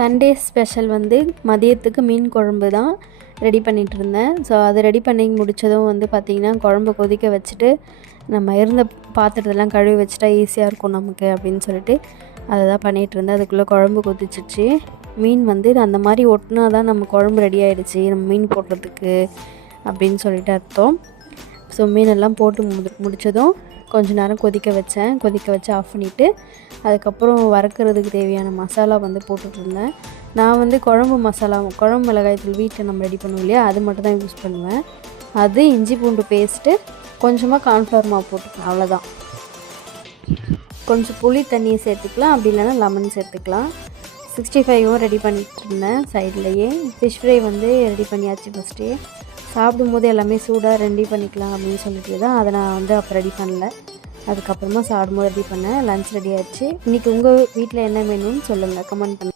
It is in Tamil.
சண்டே ஸ்பெஷல் வந்து மதியத்துக்கு மீன் குழம்பு தான் ரெடி பண்ணிகிட்டு இருந்தேன். ஸோ அது ரெடி பண்ணி முடித்ததும் வந்து பார்த்திங்கன்னா குழம்பு கொதிக்க வச்சுட்டு நம்ம இருந்த பாத்திரத்தெல்லாம் கழுவி வச்சுட்டா ஈஸியாக இருக்கும் நமக்கு அப்படின்னு சொல்லிட்டு அதை தான் பண்ணிகிட்டு இருந்தேன். அதுக்குள்ளே குழம்பு கொதிச்சிச்சு. மீன் வந்து அந்த மாதிரி ஒட்டினா தான் நம்ம குழம்பு ரெடி ஆகிடுச்சி நம்ம மீன் போடுறதுக்கு அப்படின்னு சொல்லிட்டு அர்த்தம். ஸோ மீனெல்லாம் போட்டு முடித்ததும் கொஞ்சம் நேரம் கொதிக்க வச்சு ஆஃப் பண்ணிவிட்டு அதுக்கப்புறம் வறுக்கிறதுக்கு தேவையான மசாலா வந்து போட்டுட்ருந்தேன். நான் வந்து குழம்பு மசாலா, குழம்பு மிளகாய் தூள் வீட்டில் நம்ம ரெடி பண்ணுவோம் இல்லையா, அது மட்டும் தான் யூஸ் பண்ணுவேன். அது இஞ்சி பூண்டு பேஸ்ட்டு, கொஞ்சமாக கார்ன்ஃப்ளவர் மாவு போட்டுக்கலாம், அவ்வளோதான். கொஞ்சம் புளி தண்ணியை சேர்த்துக்கலாம், அப்படி இல்லைன்னா லெமன் சேர்த்துக்கலாம். 65வும் ரெடி பண்ணிகிட்டு இருந்தேன் சைட்லேயே. ஃபிஷ் ஃப்ரை வந்து ரெடி பண்ணியாச்சு ஃபஸ்ட்டே. சாப்பிடும்போது எல்லாமே சூடாக ரெடி பண்ணிக்கலாம் அப்படின்னு சொல்லிட்டு தான் அதை நான் வந்து அப்போ ரெடி பண்ணல. அதுக்கப்புறமா சாப்பிடும்போது ரெடி பண்ணேன். லன்ச் ரெடி ஆகிடுச்சு. இன்றைக்கி உங்கள் வீட்டில் என்ன மெனுன்னு சொல்லுங்கள், கமெண்ட் பண்ணுங்கள்.